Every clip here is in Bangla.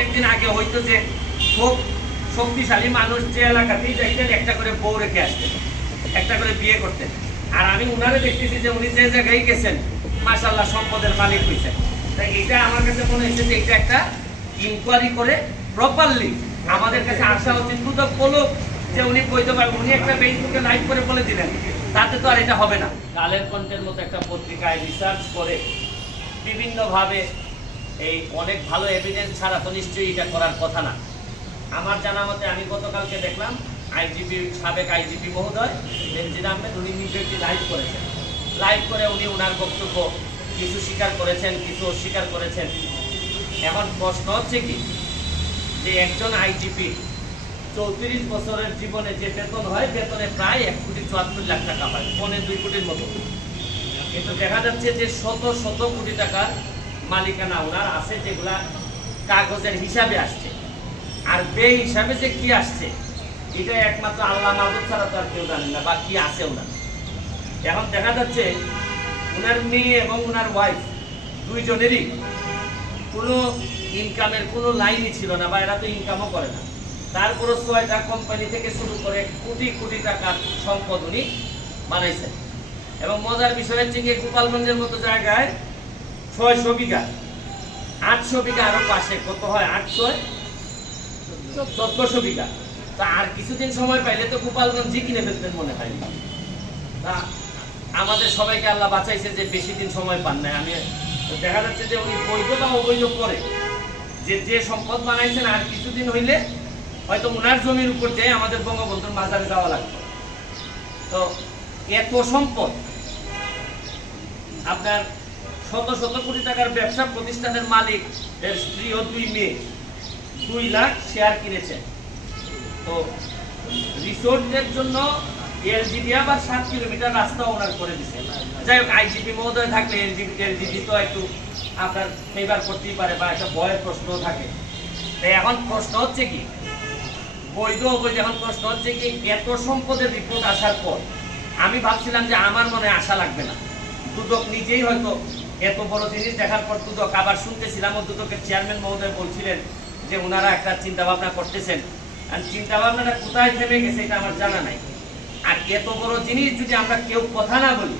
অনেকদিন আগে হয়তো যে খুব শক্তিশালী মানুষ যে এলাকাতেই যাইতেন একটা করে বউ রেখে আসতেন, একটা করে বিয়ে করতেন। আর আমি উনারে দেখতেছি যে উনি যে জায়গায় গেছেন মাশাআল্লাহ সম্পদের মালিক হয়েছেন। তাই এটা আমার কাছে মনে হয়েছে যে এটা একটা ইনকোয়ারি করে প্রপারলি আমাদের কাছে আসা উচিত। দুদক বলুক যে উনি বইতে পারবেন, উনি একটা ফেসবুকে লাইভ করে বলে দিলেন, তাতে তো আর এটা হবে না। কালের কণ্ঠের মতো একটা পত্রিকায় রিসার্চ করে বিভিন্নভাবে এই অনেক ভালো এভিডেন্স ছাড়া তো নিশ্চয়ই এটা করার কথা না। আমার জানা মতে আমি গতকালকে দেখলাম আইজিপি, সাবেক আইজিপি মহোদয় বেনজির আহমেদ, উনি নিজে একটি লাইভ করেছেন। লাইভ করে উনি ওনার বক্তব্য কিছু স্বীকার করেছেন, কিছু অস্বীকার করেছেন। এখন প্রশ্ন হচ্ছে কি যে একজন আইজিপি 34 বছরের জীবনে যে বেতন হয়, বেতনে প্রায় 1,74,00,000 টাকা হয়, 1.2 কোটির মতো। কিন্তু দেখা যাচ্ছে যে শত শত কোটি টাকার মালিকানা ওনার আছে, যেগুলা কাগজের হিসাবে আসছে। আর বে হিসাবে যে কি আসছে এটা একমাত্র আল্লাহ মাহবুব ছাড়া তো আর কেউ জানেন না, বা কি আছে ওনার। এখন দেখা যাচ্ছে ওনার মেয়ে এবং ওনার ওয়াইফ দুইজনেরই কোনো ইনকামের কোনো লাইনই ছিল না, বা এরা তো ইনকামও করে না। তারপরও 6টা কোম্পানি থেকে শুরু করে কোটি কোটি টাকার সম্পদ উনি বানাইছেন। এবং মজার বিষয় হচ্ছে গিয়ে গোপালগঞ্জের মতো জায়গায় 600 বিঘা, 800 বিঘা আরো পাশে কত হয়, 800 বিঘা। তা আর কিছুদিন সময় পাইলে তো গোপালগঞ্জই কিনে ফেলতেন মনে হয়। তা আমাদের সবাইকে আল্লাহ বাঁচাইছে যে বেশি দিন সময় পান নাই। আমি দেখা যাচ্ছে যে উনি বৈধ বা অবৈধ করে যে সম্পদ বানাইছেন, আর কিছুদিন হইলে হয়তো ওনার জমির উপর দিয়ে আমাদের বঙ্গবন্ধুর মাজারে যাওয়া লাগবে। তো এত সম্পদ, আপনার শত শত কোটি টাকার ব্যবসা প্রতিষ্ঠানের মালিক, এর স্ত্রী ও 2 মেয়ে 2 লাখ শেয়ার কিনেছেন। তো রিসোর্টের জন্য এলজিডি আবার 7 কিলোমিটার রাস্তা ওনার করে দিচ্ছে। যাই হোক, আইজিপি মহোদয় থাকলে এলজিডি তো একটু আপনার ফেভার করতেই পারে, বা একটা ভয়ের প্রশ্নও থাকে। তাই এখন প্রশ্ন হচ্ছে কি বৈধ অবৈধ, এখন প্রশ্ন হচ্ছে কি এত সম্পদের রিপোর্ট আসার পর আমি ভাবছিলাম যে আমার মনে আশা লাগবে না। দুদক নিজেই হয়তো এত বড় জিনিস দেখার পর দুদক, আবার শুনতেছিলাম ও দুদকের চেয়ারম্যান মহোদয় বলছিলেন যে ওনারা একটা চিন্তা ভাবনা করতেছেন। আর চিন্তা ভাবনাটা কোথায় থেমে গেছে এটা আমার জানা নাই। আর এত বড় জিনিস যদি আমরা কেউ কথা না বলি,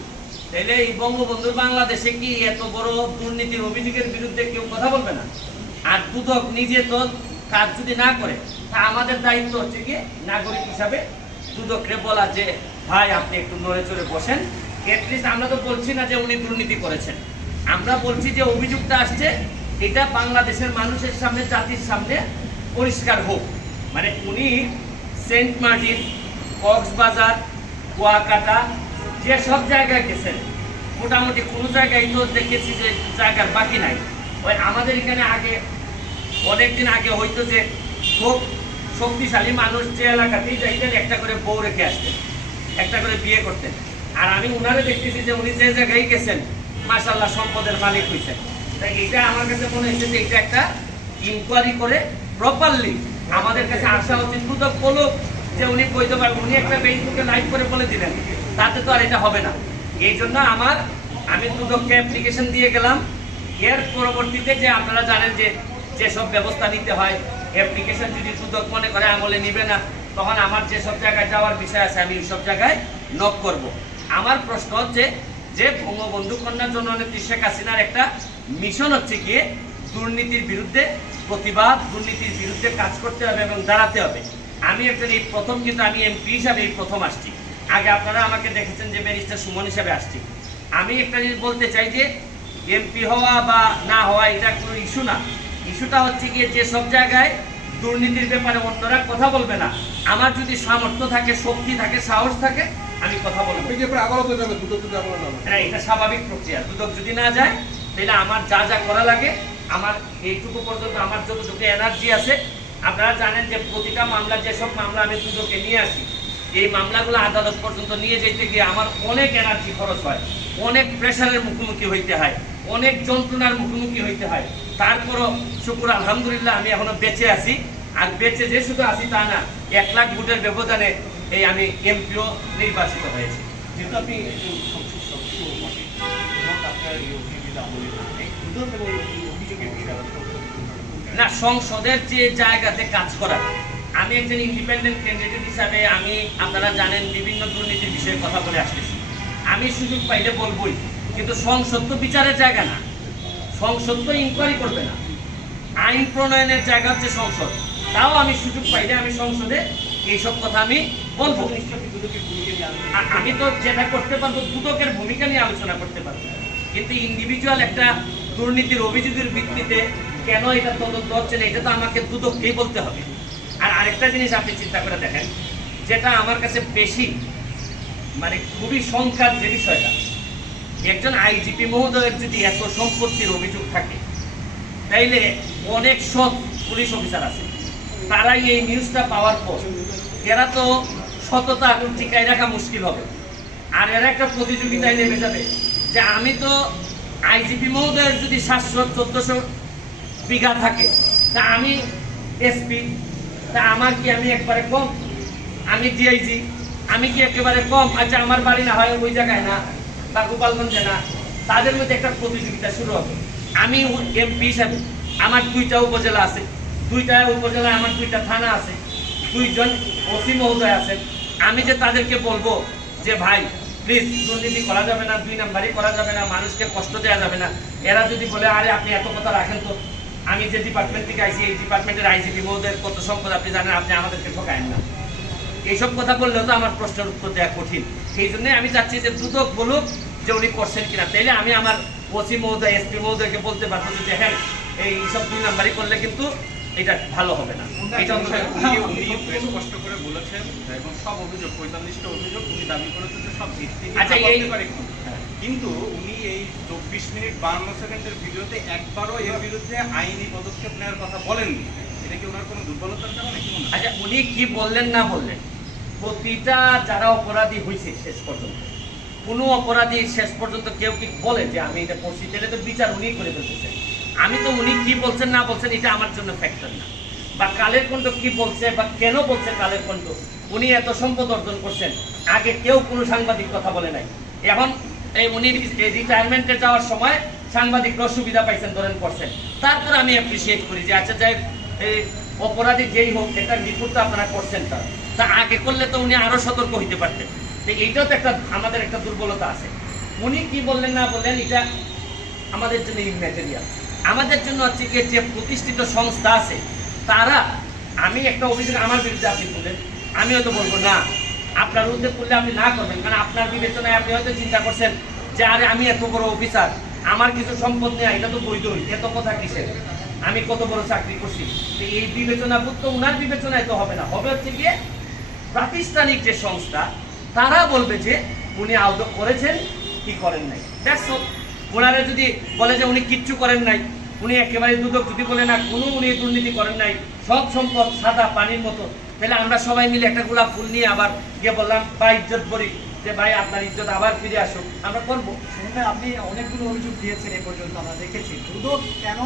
তাহলে এই বঙ্গবন্ধুর বাংলাদেশে কি এত বড় দুর্নীতির অভিযোগের বিরুদ্ধে কেউ কথা বলবে না? আর দুদক নিজে তো কাজ যদি না করে, তা আমাদের দায়িত্ব হচ্ছে কি নাগরিক হিসাবে দুদককে বলা যে ভাই আপনি একটু নড়ে চড়ে বসেন। এটলিস্ট আমরা তো বলছি না যে উনি দুর্নীতি করেছেন, আমরা বলছি যে অভিযোগটা আসছে এটা বাংলাদেশের মানুষের সামনে, জাতির সামনে পরিষ্কার হোক। মানে উনি সেন্ট মার্টিন, কক্সবাজার, কুয়াকাটা যে সব জায়গায় গেছেন, মোটামুটি কোনো জায়গায় তো দেখেছি যে জায়গার বাকি নাই। ওই আমাদের এখানে আগে অনেকদিন আগে হয়তো যে খুব শক্তিশালী মানুষ যে এলাকাতেই যাইতেন একটা করে বউ রেখে আসতেন, একটা করে বিয়ে করতেন। আর আমি উনারে দেখতেছি যে উনি যে জায়গায় গেছেন মাশাআল্লাহ সম্পদের মালিক হয়েছেন। তাই এটা আমার কাছে মনে হয়েছে যে এটা একটা ইনকোয়ারি করে প্রপারলি আমাদের কাছে আসা উচিত। দুদক বলুক যে উনি বইতে পারবেন, উনি একটা ফেসবুকে লাইভ করে বলে দিলেন, তাতে তো আর এটা হবে না। এই জন্য আমি দুদককে অ্যাপ্লিকেশন দিয়ে গেলাম। এর পরবর্তীতে যে আপনারা জানেন যে যেসব ব্যবস্থা নিতে হয়, অ্যাপ্লিকেশন যদি দুদক মনে করে আমলে নিবে না, তখন আমার যেসব জায়গায় যাওয়ার বিষয় আছে আমি ওইসব জায়গায় নক করব। আমার প্রশ্ন হচ্ছে যে বঙ্গবন্ধু কন্যা জননেত্রী শেখ হাসিনার একটা মিশন হচ্ছে গিয়ে দুর্নীতির বিরুদ্ধে প্রতিবাদ, দুর্নীতির বিরুদ্ধে কাজ করতে হবে এবং দাঁড়াতে হবে। আমি একটা এই প্রথম, কিন্তু আমি এমপি হিসাবে এই প্রথম আসছি। আগে আপনারা আমাকে দেখেছেন যে ব্যারিস্টার সুমন হিসাবে আসছি। আমি একটা জিনিস বলতে চাই যে এমপি হওয়া বা না হওয়া এটা কোনো ইস্যু না। ইস্যুটা হচ্ছে গিয়ে যে সব জায়গায় দুর্নীতির ব্যাপারে অন্যরা কথা বলবে না, আমার যদি সামর্থ্য থাকে, শক্তি থাকে, সাহস থাকে, আমি কথা বলবো। এটা স্বাভাবিক প্রক্রিয়া। দুদক যদি না যায় তাহলে আমার যা যা করা লাগে, আমার এইটুকু পর্যন্ত আমার যতটুকু এনার্জি আছে, আপনারা জানেন যে প্রতিটা মামলা, যেসব মামলা আমি দুদকে নিয়ে আসি, এই মামলাগুলো আদালত পর্যন্ত নিয়ে যেতে গিয়ে আমার অনেক এনার্জি খরচ হয়, অনেক প্রেশারের মুখোমুখি হইতে হয়, অনেক যন্ত্রণার মুখোমুখি হইতে হয়। তারপরও শুকুর আলহামদুলিল্লাহ আমি এখনো বেঁচে আছি। আর বেঁচে যে শুধু আছি তা না, 1 লাখ ভোটের ব্যবধানে এই আমি এমপিও নির্বাচিত হয়েছি। যেহেতু আপনি সংসদ সদস্য আপনার না, সংসদের যে জায়গাতে কাজ করা, আমি একজন ইন্ডিপেন্ডেন্ট ক্যান্ডিডেট হিসাবে আমি, আপনারা জানেন, বিভিন্ন দুর্নীতির বিষয়ে কথা বলে আসতেছি। আমি সুযোগ পাইলে বলবই, কিন্তু সংসদ তো বিচারের জায়গা না, সংসদ তো ইনকোয়ারি করবে না, আইন প্রণয়নের জায়গা হচ্ছে সংসদ। তাও আমি সুযোগ পাইলে আমি সংসদে এইসব কথা আমি বলবো। আমি তো যেটা করতে পারবো, দুদকের ভূমিকা নিয়ে আলোচনা করতে পারবো, কিন্তু ইন্ডিভিজুয়াল একটা দুর্নীতির অভিযোগের ভিত্তিতে কেন এটা তদন্ত হচ্ছে না, এটা তো আমাকে দুদককেই বলতে হবে। আর আরেকটা জিনিস আপনি চিন্তা করে দেখেন, যেটা আমার কাছে বেশি মানে খুবই শঙ্কার যে বিষয়টা, একজন আইজিপি মহোদয়ের যদি এত সম্পত্তির অভিযোগ থাকে, তাইলে অনেক সৎ পুলিশ অফিসার আছে, তারাই এই নিউজটা পাওয়ার পর এরা তো সততা টিকায় রাখা মুশকিল হবে, আর এরা একটা প্রতিযোগিতায় নেমে যাবে যে আমি তো আইজিপি মহোদয়ের যদি 700-1400 বিঘা থাকে, তা আমি এসপি, তা আমার কি আমি একবারে কম? আমি ডিআইজি, আমি কি একেবারে কম? আচ্ছা, আমার বাড়ি না হয় ওই জায়গায় না বা গোপালগঞ্জে না, তাদের মধ্যে একটা প্রতিযোগিতা শুরু হবে। আমি এমপি হিসাবে আমার 2টা উপজেলা আছে, 2টা উপজেলায় আমার 2টা থানা আছে, 2জন ওসি মহোদয় আছেন। আমি যে তাদেরকে বলবো যে ভাই প্লিজ দুর্নীতি করা যাবে না, 2 নাম্বারই করা যাবে না, মানুষকে কষ্ট দেওয়া যাবে না, এরা যদি বলে আরে আপনি এত কথা রাখেন তো, আমি যে ডিপার্টমেন্ট থেকে আইসি, এই ডিপার্টমেন্টের আইজিপি মহোদয়ের কত সম্পদ আপনি জানেন, আপনি আমাদেরকে ঠকায়েন না, এইসব কথা বললেও তো আমার প্রশ্নের উত্তর দেওয়া কঠিন। সেই জন্য আমি চাচ্ছি যে দুদক বলুক যে উনি করছেন কিনা, তাইলে আমি আমার ওসি মহোদয়, এসপি মহোদয়কে বলতে পারবো যে দেখেন এইসব 2 নাম্বারই করলে কিন্তু এটা ভালো হবে না। এটা উনি বেশ কষ্ট করে বলেছেন এবং সব অভিযোগ 45টা অভিযোগ উনি দাবি করেছেন যে সব ভিত্তিহীন। আচ্ছা, কিন্তু উনি এই 24 মিনিট 52 সেকেন্ডের ভিডিওতে একবারও এর বিরুদ্ধে আইনি পদক্ষেপ নেওয়ার কথা বলেননি। এটা কি ওনার কোনো দুর্বলতার কারণে? আচ্ছা, উনি কি বললেন না বললেন, প্রতিটা যারা অপরাধী হয়েছে শেষ পর্যন্ত, কোনো অপরাধী শেষ পর্যন্ত কেউ কি বলে যে আমি এটা করছি, তাহলে তো বিচার উনি করে ফেলতেছেন। আমি তো উনি কি বলছেন না বলছেন এটা আমার জন্য ফ্যাক্টর না, বা কালের কণ্ঠ কি বলছে বা কেন বলছে কালের কণ্ঠ, উনি এত সম্পদ অর্জন করছেন, আগে কেউ কোনো সাংবাদিক কথা বলে নাই। এখন এই উনি রিটায়ারমেন্টে যাওয়ার সময় সাংবাদিকরা সুবিধা পাইছেন, ধরেন করছেন, তারপর আমি অ্যাপ্রিসিয়েট করি যে আচ্ছা যাই এই অপরাধী যেই হোক এটা রিপোর্ট তো আপনারা করছেন, তা আগে করলে তো উনি আরো সতর্ক হইতে পারতেন। তো এইটাও তো একটা আমাদের একটা দুর্বলতা আছে। উনি কি বললেন না বললেন এটা আমাদের জন্য ইম্যাটেরিয়াল। আমাদের জন্য হচ্ছে কি যে প্রতিষ্ঠিত সংস্থা আছে তারা, আমি একটা অভিযোগ আমার বিরুদ্ধে আপনি বললেন, আমি হয়তো বলবো না, আপনার বিরুদ্ধে করলে আপনি না করবেন, কারণ আপনার বিবেচনায় আপনি হয়তো চিন্তা করছেন যে আরে আমি এত বড় অফিসার, আমার কিছু সম্পদ নেই, এটা তো বৈধই, এত কথা কিসের, আমি কত বড় চাকরি করছি। তো এই বিবেচনা তো উনার বিবেচনায় তো হবে না, হবে হচ্ছে গিয়ে প্রাতিষ্ঠানিক যে সংস্থা তারা বলবে যে উনি আদৌ করেছেন কি করেন নাই। That's all. ওনারা যদি বলে যে উনি কিচ্ছু করেন নাই, উনি একেবারে দুদক যদি বলে না কোনো উনি দুর্নীতি করেন নাই, সব সম্পদ সাদা পানির মতো, তাহলে আমরা সবাই মিলে একটা গোলাপ ফুল নিয়ে আবার গিয়ে বললাম বা ইজ্জত বলি যে ভাই আপনার ইজ্জত আবার ফিরে আসুক, আমরা করবো। আপনি অনেকগুলো অভিযোগ দিয়েছেন এ পর্যন্ত, আমরা দেখেছি দুদক কেন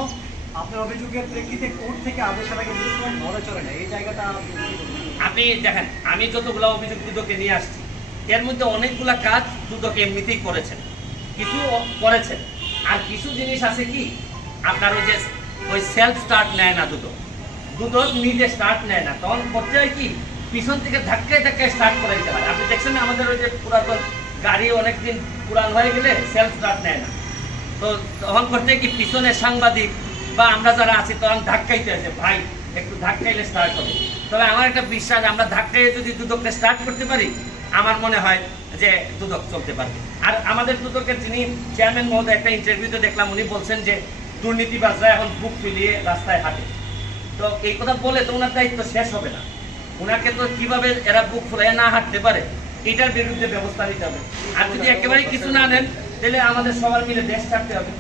আপনার অভিযোগের প্রেক্ষিতে কোর্ট থেকে আদেশের আগে ধরে চলে না, এই জায়গাটা আপনি দেখেন আমি যতগুলো অভিযোগ দুদকে নিয়ে আসছি এর মধ্যে অনেকগুলা কাজ দুদক এমনিতেই করেছেন, কিছু করেছেন, আর কিছু জিনিস আছে কি আপনার ওই সেলফ স্টার্ট নেয় না, দুদক নিজে স্টার্ট নেয় না, তখন করতে হয় কি পিছন থেকে ধাক্কায় ধাক্কায় স্টার্ট করে দিতে হয়। আপনি দেখছেন আমাদের ওই যে পুরাতন গাড়ি অনেকদিন পুরান হয়ে গেলে সেলফ স্টার্ট নেয় না, তো তখন করতে কি পিছনে সাংবাদিক বা আমরা যারা আছি তখন ধাক্কাইতে আছে, ভাই একটু ধাক্কাইলে স্টার্ট হবে। তবে আমার একটা বিশ্বাস, আমরা ধাক্কাইয়ে যদি দুদকটা স্টার্ট করতে পারি আমার মনে হয় যে দুদক চলতে পারবে। আর আমাদের দুদকের যিনি চেয়ারম্যান মহোদয় একটা ইন্টারভিউতে দেখলাম উনি বলছেন যে দুর্নীতিবাজরা এখন বুক ফিলিয়ে রাস্তায় হাঁটে, তো এই কথা বলে তো ওনার দায়িত্ব শেষ হবে না, ওনাকে তো কিভাবে এরা বুক ফুলিয়ে না হাঁটতে পারে এটার বিরুদ্ধে ব্যবস্থা নিতে হবে। আর যদি একেবারেই কিছু না নেন তাহলে আমাদের সবার মিলে দেশ ছাড়তে হবে।